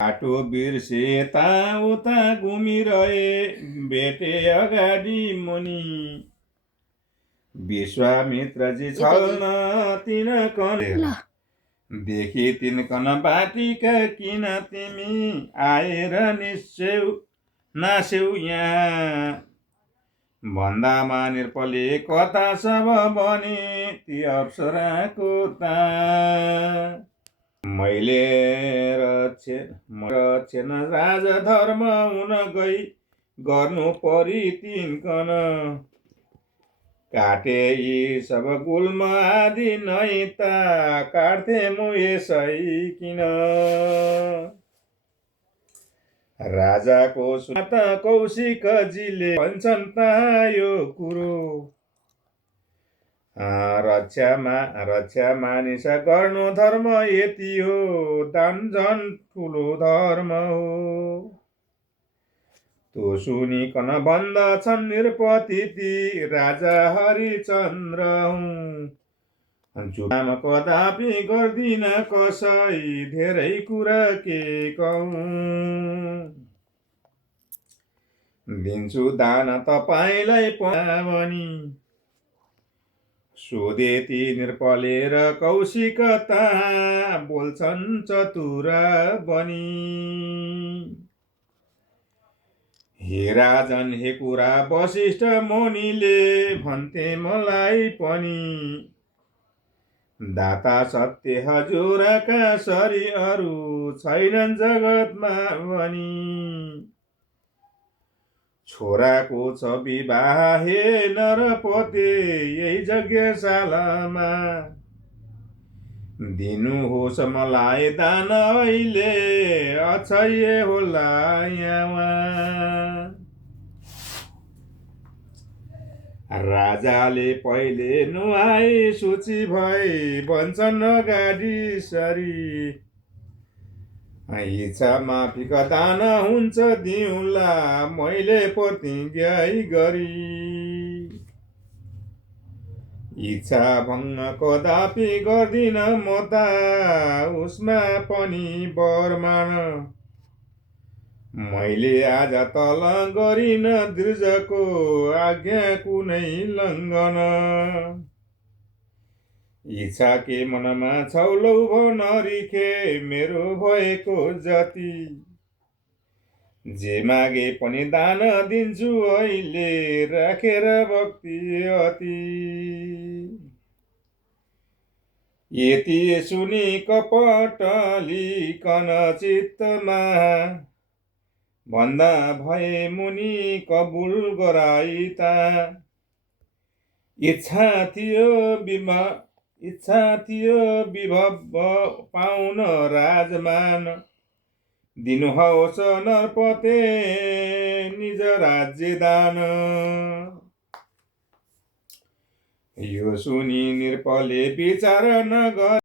बाटो बिर्से उता घुमिरहे भेटे अगाडि मुनि विश्वामित्रजी छल्न तिन कन देखि तिन कन बाटिका किन तिमी आएर निस्यौ नास्यौ यहाँ भन्दामा निर्पले कता सब बने ती अप्सराको ता मैले रक्षेन राजधर्म हुन गई गर्नु परि तिनकन काटे यी सब गुल्म आदि नै ता काट्थे म यसै किन राजाको सुनत कौशिकजीले भन्छन् ता यो कुरो रक्षा मानिस गर्नु धर्म यति हो दान झन् ठुलो धर्म हो तो सुनिकन भन्दछन् नृपति ती राजा हरिचन्द्र हुँ चुप कदापि गर्दिन कसै धेरै कुरा के कहूँ दिन्छु दान तपाईलाई पनि सोधे ती नृपले र कौशिक ता बोल्छन् चतुर बनी हे राजन हे कुरा वशिष्ठ मुनिले भन्थे मलाई पनि दाता सत्य हजुरका सरी अरू छैनन् जगतमा भनी छोराको छ विवाह हे नरपते यही यज्ञशालामा दिनुहोस् मलाई दान अहिले अक्षय होला यहाँ राजाले पहिले नुहाई सूची भई भन्छन् अगाडि सरी इच्छा माफीका दान हुन्छ दिउँला मैले प्रतिज्ञा गरी इच्छा भङ्ग कदापि गर्दिन म ता उसमा पनि बरमान मैले आज तल गरिन दृजको आज्ञा कुनै लङ्घन इच्छा के मनमा छौलौ भो नरिखे मेरो भएको जति जे मागे पनि दान दिन्छु अहिले राखेर भक्ति अति यति सुनि कपटलिकन चित्तमा भन्दा भए मुनि कबुल गराइता इच्छा थियो विभव पाउन राजमान दिनुहोस् नरपते निज राज्य दान यो सुनि नृपले विचार नगर